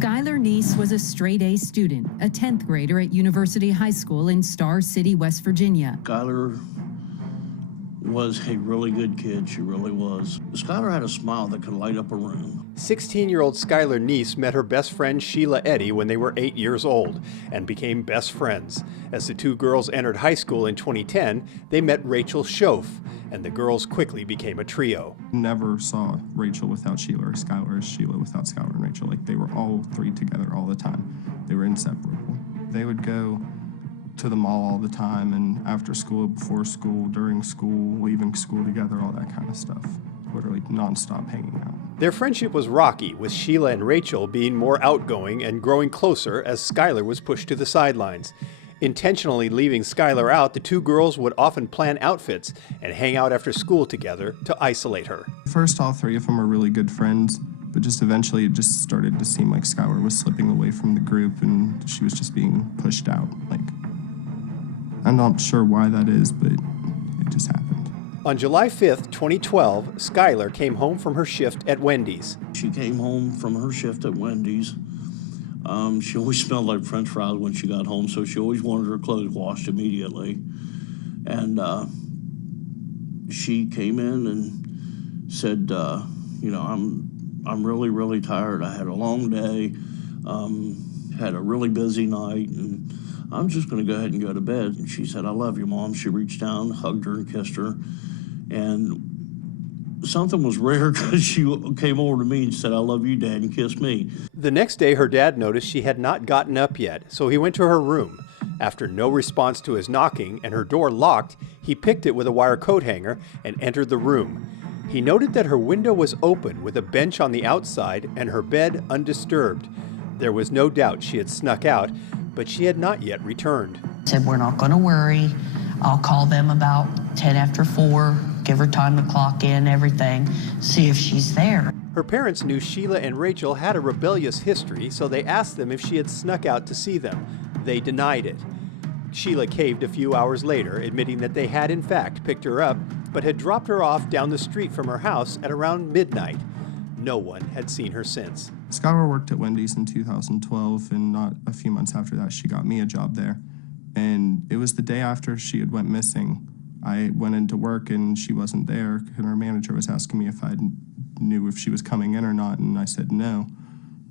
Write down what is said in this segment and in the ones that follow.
Skylar Neese was a straight-A student, a 10th grader at University High School in Star City, West Virginia. Skylar was a really good kid, she really was. Skylar had a smile that could light up a room. 16-year-old Skylar Neese met her best friend Sheila Eddy when they were 8 years old and became best friends. As the two girls entered high school in 2010, they met Rachel Schoaf, and the girls quickly became a trio. Never saw Rachel without Sheila or Skylar, Sheila without Skylar and Rachel. Like, they were all three together all the time. They were inseparable. They would go to the mall all the time, and after school, before school, during school, leaving school together, all that kind of stuff. Literally nonstop hanging out. Their friendship was rocky, with Sheila and Rachel being more outgoing and growing closer as Skylar was pushed to the sidelines. Intentionally leaving Skylar out, the two girls would often plan outfits and hang out after school together to isolate her. First, all three of them were really good friends, but just eventually it just started to seem like Skylar was slipping away from the group and she was just being pushed out. Like, I'm not sure why that is, but it just happened. On July 5th, 2012, Skylar came home from her shift at Wendy's. She came home from her shift at Wendy's. She always smelled like French fries when she got home, so she always wanted her clothes washed immediately. And she came in and said, you know, I'm really, really tired. I had a long day, had a really busy night, and I'm just going to go ahead and go to bed. And she said, I love you, Mom. She reached down, hugged her, and kissed her. And something was rare because she came over to me and said, I love you, Dad, and kissed me. The next day, her dad noticed she had not gotten up yet, so he went to her room. After no response to his knocking and her door locked, he picked it with a wire coat hanger and entered the room. He noted that her window was open with a bench on the outside and her bed undisturbed. There was no doubt she had snuck out, but she had not yet returned. Said, we're not going to worry. I'll call them about 10 after 4, give her time to clock in, everything, see if she's there. Her parents knew Sheila and Rachel had a rebellious history, so they asked them if she had snuck out to see them. They denied it. Sheila caved a few hours later, admitting that they had in fact picked her up, but had dropped her off down the street from her house at around midnight. No one had seen her since. Skylar worked at Wendy's in 2012, and not a few months after that, she got me a job there. And it was the day after she had went missing. I went into work and she wasn't there, and her manager was asking me if I knew if she was coming in or not, and I said no,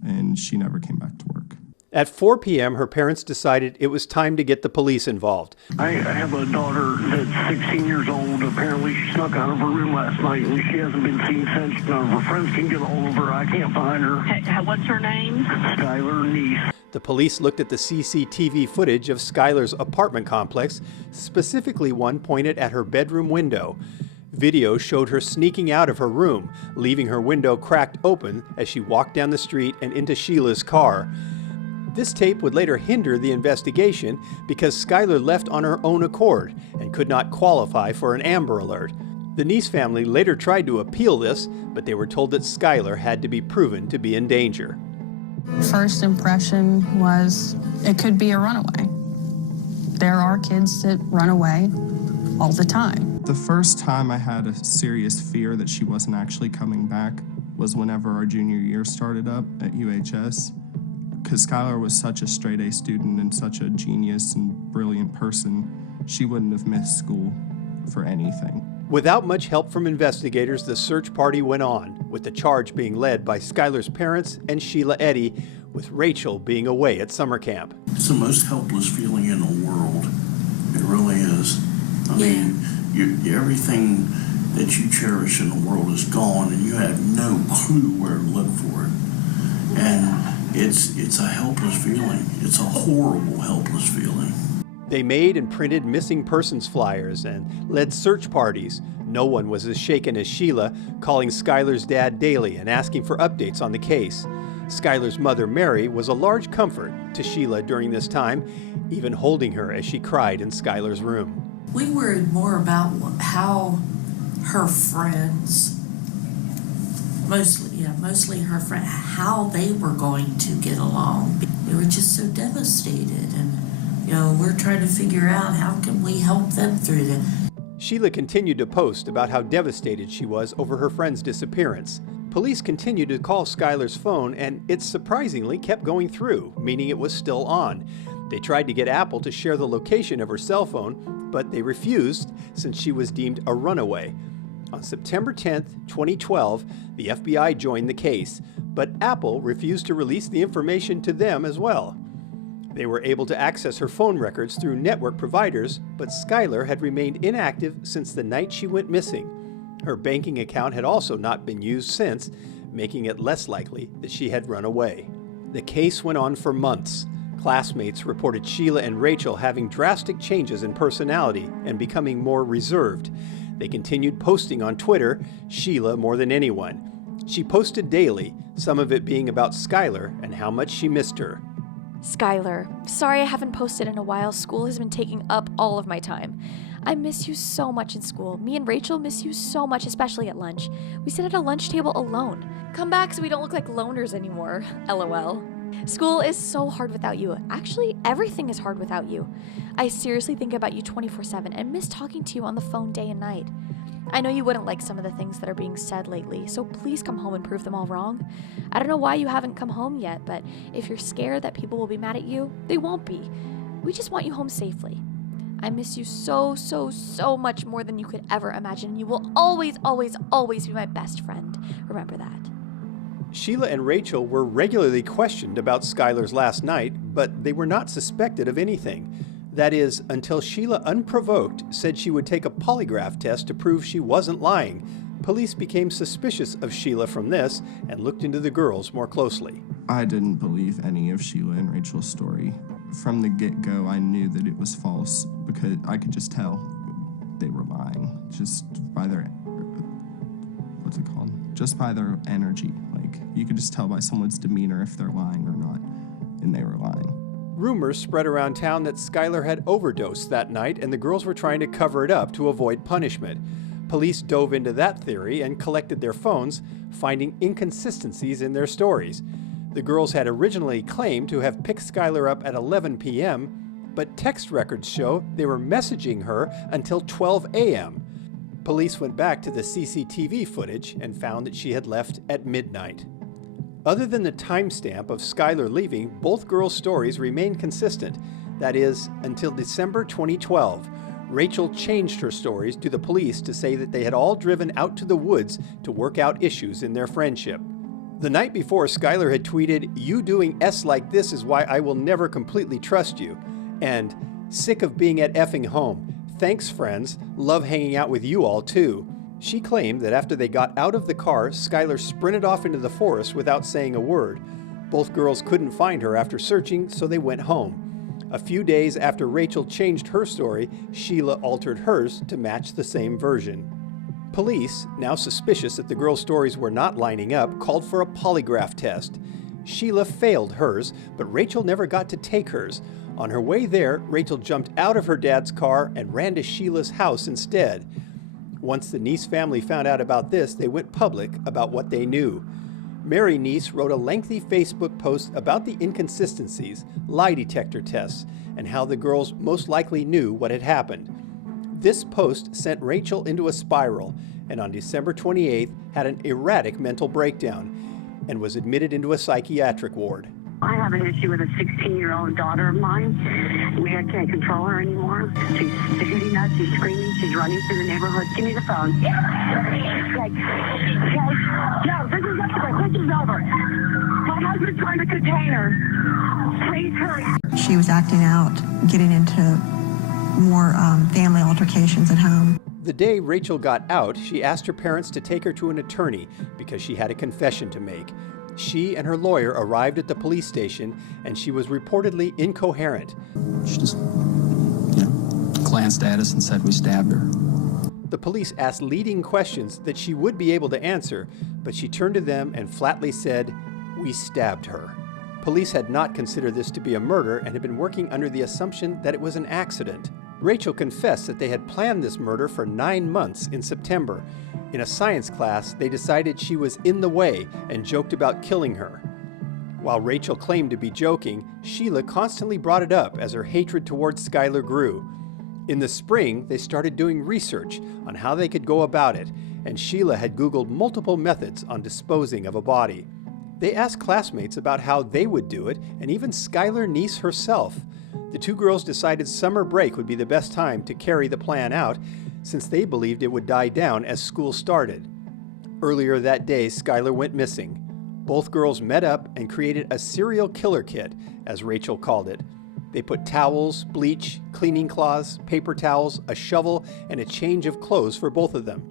and she never came back to work. At 4 p.m., her parents decided it was time to get the police involved. I have a daughter that's 16 years old. Apparently she snuck out of her room last night and she hasn't been seen since. None of her friends can get a hold of her. I can't find her. Hey, what's her name? Skylar Neese. The police looked at the CCTV footage of Skylar's apartment complex, specifically one pointed at her bedroom window. Video showed her sneaking out of her room, leaving her window cracked open as she walked down the street and into Sheila's car. This tape would later hinder the investigation because Skylar left on her own accord and could not qualify for an Amber Alert. The Neese family later tried to appeal this, but they were told that Skylar had to be proven to be in danger. First impression was it could be a runaway. There are kids that run away all the time. The first time I had a serious fear that she wasn't actually coming back was whenever our junior year started up at UHS. Because Skylar was such a straight-A student and such a genius and brilliant person, she wouldn't have missed school for anything. Without much help from investigators, the search party went on, with the charge being led by Skylar's parents and Sheila Eddy, with Rachel being away at summer camp. It's the most helpless feeling in the world. It really is. I mean, everything that you cherish in the world is gone, and you have no clue where to look for it. And it's a helpless feeling. It's a horrible, helpless feeling. They made and printed missing persons flyers and led search parties. No one was as shaken as Sheila, calling Skylar's dad daily and asking for updates on the case. Skylar's mother, Mary, was a large comfort to Sheila during this time, even holding her as she cried in Skylar's room. We worried more about how her friends, mostly her friends, how they were going to get along. They were just so devastated, and we're trying to figure out how can we help them through that. Sheila continued to post about how devastated she was over her friend's disappearance. Police continued to call Skylar's phone, and it surprisingly kept going through, meaning it was still on. They tried to get Apple to share the location of her cell phone, but they refused since she was deemed a runaway. On September 10, 2012, the FBI joined the case, but Apple refused to release the information to them as well. They were able to access her phone records through network providers, but Skylar had remained inactive since the night she went missing. Her banking account had also not been used since, making it less likely that she had run away. The case went on for months. Classmates reported Sheila and Rachel having drastic changes in personality and becoming more reserved. They continued posting on Twitter, Sheila more than anyone. She posted daily, some of it being about Skylar and how much she missed her. Skylar, sorry I haven't posted in a while. School has been taking up all of my time. I miss you so much in school. Me and Rachel miss you so much, especially at lunch. We sit at a lunch table alone. Come back so we don't look like loners anymore. LOL. School is so hard without you. Actually, everything is hard without you. I seriously think about you 24/7 and miss talking to you on the phone day and night. I know you wouldn't like some of the things that are being said lately, so please come home and prove them all wrong. I don't know why you haven't come home yet, but if you're scared that people will be mad at you, they won't be. We just want you home safely. I miss you so much more than you could ever imagine. You will always be my best friend. Remember that. Sheila and Rachel were regularly questioned about Skylar's last night, but they were not suspected of anything. That is, until Sheila, unprovoked, said she would take a polygraph test to prove she wasn't lying. Police became suspicious of Sheila from this and looked into the girls more closely. I didn't believe any of Sheila and Rachel's story. From the get-go, I knew that it was false because I could just tell they were lying just by their, just by their energy. Like, you could just tell by someone's demeanor if they're lying or not, and they were lying. Rumors spread around town that Skylar had overdosed that night and the girls were trying to cover it up to avoid punishment. Police dove into that theory and collected their phones, finding inconsistencies in their stories. The girls had originally claimed to have picked Skylar up at 11 p.m., but text records show they were messaging her until 12 a.m. Police went back to the CCTV footage and found that she had left at midnight. Other than the timestamp of Skylar leaving, both girls' stories remain consistent. That is, until December 2012. Rachel changed her stories to the police to say that they had all driven out to the woods to work out issues in their friendship. The night before, Skylar had tweeted, "You doing S like this is why I will never completely trust you," and "Sick of being at effing home. Thanks, friends. Love hanging out with you all, too." She claimed that after they got out of the car, Skylar sprinted off into the forest without saying a word. Both girls couldn't find her after searching, so they went home. A few days after Rachel changed her story, Sheila altered hers to match the same version. Police, now suspicious that the girls' stories were not lining up, called for a polygraph test. Sheila failed hers, but Rachel never got to take hers. On her way there, Rachel jumped out of her dad's car and ran to Sheila's house instead. Once the Neese family found out about this, they went public about what they knew. Mary Neese wrote a lengthy Facebook post about the inconsistencies, lie detector tests, and how the girls most likely knew what had happened. This post sent Rachel into a spiral, and on December 28th had an erratic mental breakdown and was admitted into a psychiatric ward. I have an issue with a 16-year-old daughter of mine. I can't control her anymore. She's hitting us, she's screaming, she's running through the neighborhood. Give me the phone. Okay. No, this is over. This is over. My husband's trying to contain her. Please hurry. She was acting out, getting into more family altercations at home. The day Rachel got out, she asked her parents to take her to an attorney because she had a confession to make. She and her lawyer arrived at the police station, and she was reportedly incoherent. She just, glanced at us and said we stabbed her. The police asked leading questions that she would be able to answer, but she turned to them and flatly said, "We stabbed her." Police had not considered this to be a murder and had been working under the assumption that it was an accident. Rachel confessed that they had planned this murder for 9 months in September. In a science class, they decided she was in the way and joked about killing her. While Rachel claimed to be joking, Sheila constantly brought it up as her hatred towards Skylar grew. In the spring, they started doing research on how they could go about it, and Sheila had Googled multiple methods on disposing of a body. They asked classmates about how they would do it, and even Skylar Neese herself. The two girls decided summer break would be the best time to carry the plan out, since they believed it would die down as school started. Earlier that day, Skylar went missing. Both girls met up and created a serial killer kit, as Rachel called it. They put towels, bleach, cleaning cloths, paper towels, a shovel, and a change of clothes for both of them.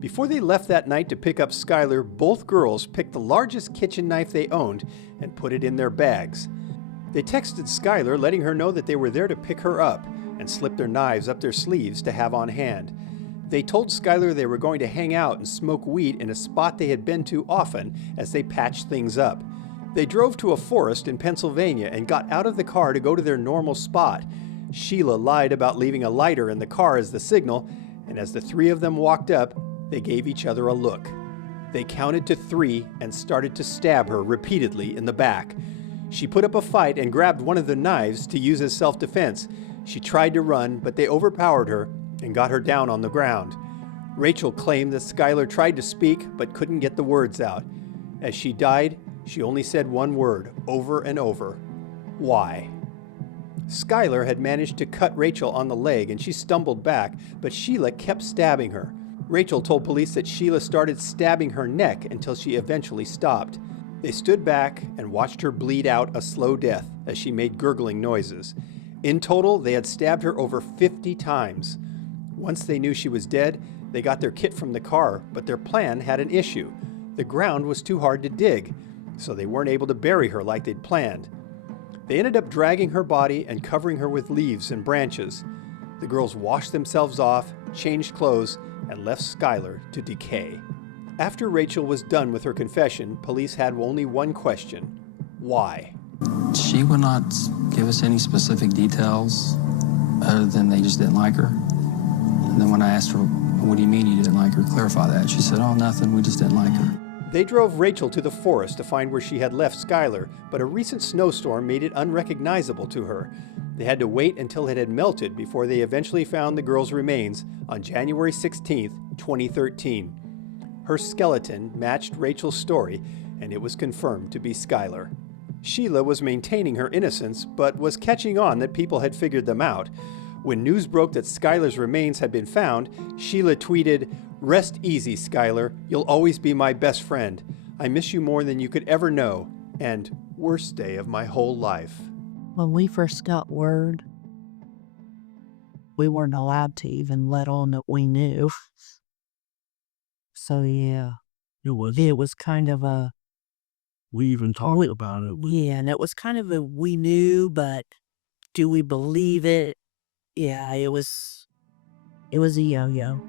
Before they left that night to pick up Skylar, both girls picked the largest kitchen knife they owned and put it in their bags. They texted Skylar, letting her know that they were there to pick her up, and slipped their knives up their sleeves to have on hand. They told Skylar they were going to hang out and smoke weed in a spot they had been to often as they patched things up. They drove to a forest in Pennsylvania and got out of the car to go to their normal spot. Sheila lied about leaving a lighter in the car as the signal, and as the three of them walked up, they gave each other a look. They counted to 3 and started to stab her repeatedly in the back. She put up a fight and grabbed one of the knives to use as self-defense. She tried to run, but they overpowered her and got her down on the ground. Rachel claimed that Skylar tried to speak but couldn't get the words out. As she died, she only said one word over and over: why? Skylar had managed to cut Rachel on the leg and she stumbled back, but Sheila kept stabbing her. Rachel told police that Sheila started stabbing her neck until she eventually stopped. They stood back and watched her bleed out a slow death as she made gurgling noises. In total, they had stabbed her over 50 times. Once they knew she was dead, they got their kit from the car, but their plan had an issue. The ground was too hard to dig, so they weren't able to bury her like they'd planned. They ended up dragging her body and covering her with leaves and branches. The girls washed themselves off, changed clothes, and left Skylar to decay. After Rachel was done with her confession, police had only one question: why? She would not give us any specific details other than they just didn't like her. And then when I asked her, what do you mean you didn't like her? Clarify that. She said, oh, nothing, we just didn't like her. They drove Rachel to the forest to find where she had left Skylar, but a recent snowstorm made it unrecognizable to her. They had to wait until it had melted before they eventually found the girl's remains on January 16, 2013. Her skeleton matched Rachel's story, and it was confirmed to be Skylar. Sheila was maintaining her innocence, but was catching on that people had figured them out. When news broke that Skylar's remains had been found, Sheila tweeted, "Rest easy, Skylar. You'll always be my best friend. I miss you more than you could ever know. And worst day of my whole life." When we first got word, we weren't allowed to even let on that we knew. So yeah, it was kind of a... We even talked about it. Yeah, and it was kind of a we knew, but do we believe it? Yeah, it was a yo-yo.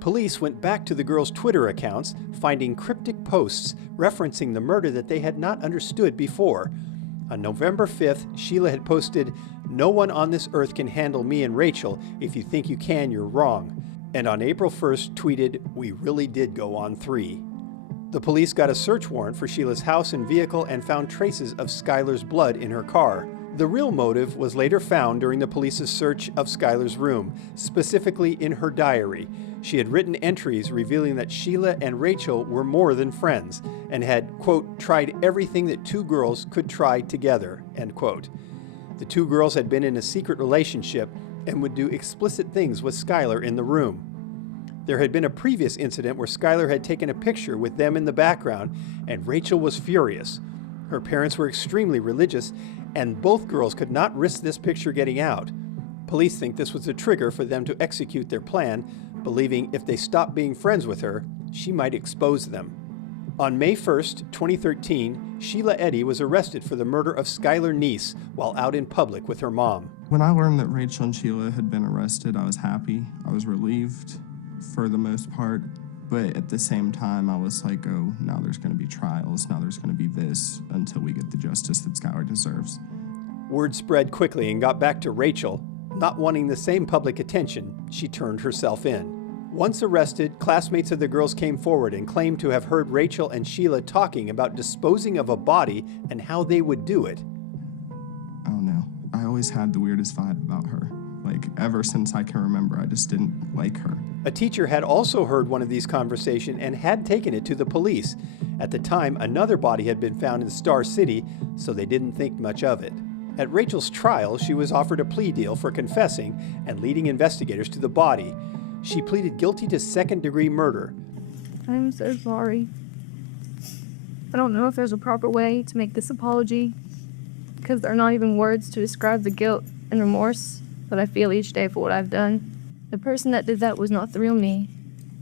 Police went back to the girls' Twitter accounts, finding cryptic posts referencing the murder that they had not understood before. On November 5th, Sheila had posted, "No one on this earth can handle me and Rachel. If you think you can, you're wrong." And on April 1st, tweeted, "We really did go on 3." The police got a search warrant for Sheila's house and vehicle and found traces of Skylar's blood in her car. The real motive was later found during the police's search of Skylar's room, specifically in her diary. She had written entries revealing that Sheila and Rachel were more than friends and had, quote, tried everything that two girls could try together, end quote. The two girls had been in a secret relationship and would do explicit things with Skylar in the room. There had been a previous incident where Skylar had taken a picture with them in the background, and Rachel was furious. Her parents were extremely religious, and both girls could not risk this picture getting out. Police think this was a trigger for them to execute their plan, believing if they stopped being friends with her, she might expose them. On May 1st, 2013, Sheila Eddy was arrested for the murder of Skylar Neese while out in public with her mom. When I learned that Rachel and Sheila had been arrested, I was happy. I was relieved for the most part. But at the same time, I was like, oh, now there's going to be trials. Now there's going to be this until we get the justice that Skylar deserves. Word spread quickly and got back to Rachel. Not wanting the same public attention, she turned herself in. Once arrested, classmates of the girls came forward and claimed to have heard Rachel and Sheila talking about disposing of a body and how they would do it. I don't know. I always had the weirdest vibe about her. Like, Like, ever since I can remember, I just didn't like her. A teacher had also heard one of these conversations and had taken it to the police. At the time, another body had been found in Star City, so they didn't think much of it. At Rachel's trial, she was offered a plea deal for confessing and leading investigators to the body. She pleaded guilty to second-degree murder. I'm so sorry. I don't know if there's a proper way to make this apology, because there are not even words to describe the guilt and remorse that I feel each day for what I've done. The person that did that was not the real me,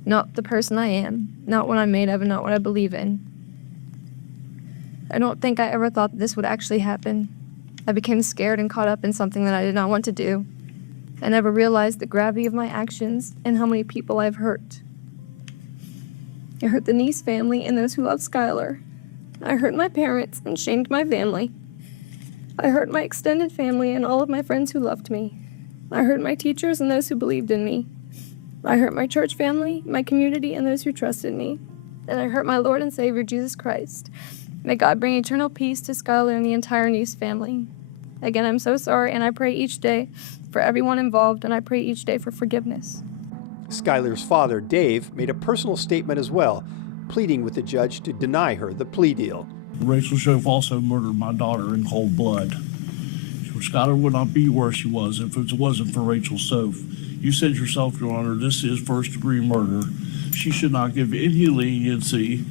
not the person I am, not what I'm made of, and not what I believe in. I don't think I ever thought this would actually happen. I became scared and caught up in something that I did not want to do. I never realized the gravity of my actions and how many people I've hurt. I hurt the Neese family and those who love Skylar. I hurt my parents and shamed my family. I hurt my extended family and all of my friends who loved me. I hurt my teachers and those who believed in me. I hurt my church family, my community, and those who trusted me. And I hurt my Lord and Savior, Jesus Christ. May God bring eternal peace to Skylar and the entire Neese family. Again, I'm so sorry, and I pray each day for everyone involved, and I pray each day for forgiveness. Skylar's father, Dave, made a personal statement as well, pleading with the judge to deny her the plea deal. Rachel Schoaf also murdered my daughter in cold blood. Skylar would not be where she was if it wasn't for Rachel Schoaf. You said yourself, Your Honor, this is first-degree murder. She should not give any leniency,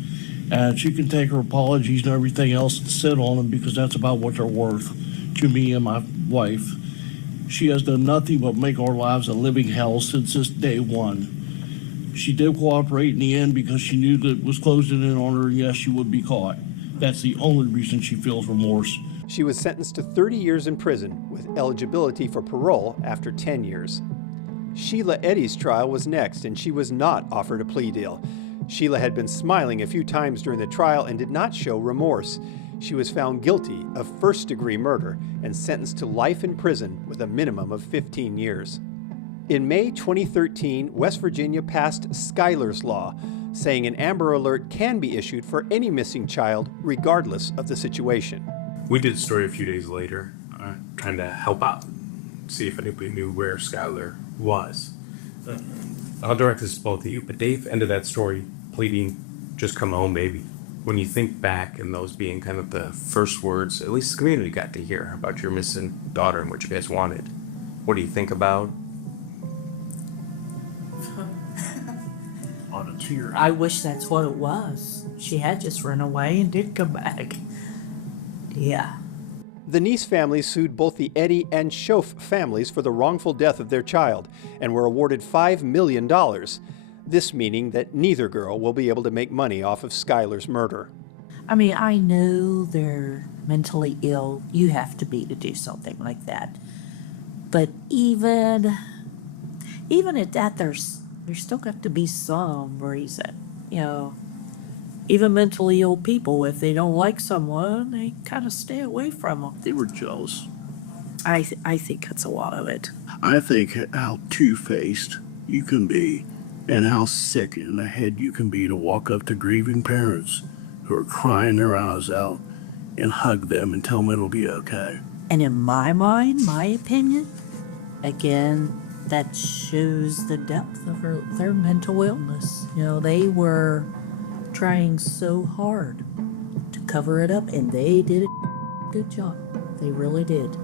and she can take her apologies and everything else and sit on them because that's about what they're worth to me and my wife. She has done nothing but make our lives a living hell since this day one. She did cooperate in the end because she knew that it was closing in on her, and yes, she would be caught. That's the only reason she feels remorse. She was sentenced to 30 years in prison with eligibility for parole after 10 years. Sheila Eddy's trial was next, and she was not offered a plea deal. Sheila had been smiling a few times during the trial and did not show remorse. She was found guilty of first-degree murder and sentenced to life in prison with a minimum of 15 years. In May 2013, West Virginia passed Skylar's Law, saying an Amber Alert can be issued for any missing child, regardless of the situation. We did a story a few days later, trying to help out, see if anybody knew where Skylar was. I'll direct this to both of you, but Dave ended that story pleading, just come home, baby. When you think back and those being kind of the first words, at least the community got to hear about your missing daughter and what you guys wanted. What do you think about? On a tear. I wish that's what it was. She had just run away and did come back. Yeah. The Neese family sued both the Eddy and Schoaf families for the wrongful death of their child and were awarded $5 million. This meaning that neither girl will be able to make money off of Skylar's murder. I mean, I know they're mentally ill. You have to be to do something like that. But even at that, there's still got to be some reason. You know, even mentally ill people, if they don't like someone, they kind of stay away from them. They were jealous. I think that's a lot of it. I think how two-faced you can be and how sick in the head you can be to walk up to grieving parents who are crying their eyes out and hug them and tell them it'll be okay. And in my mind, my opinion, again, that shows the depth of their mental illness. You know, they were trying so hard to cover it up, and they did a good job. They really did.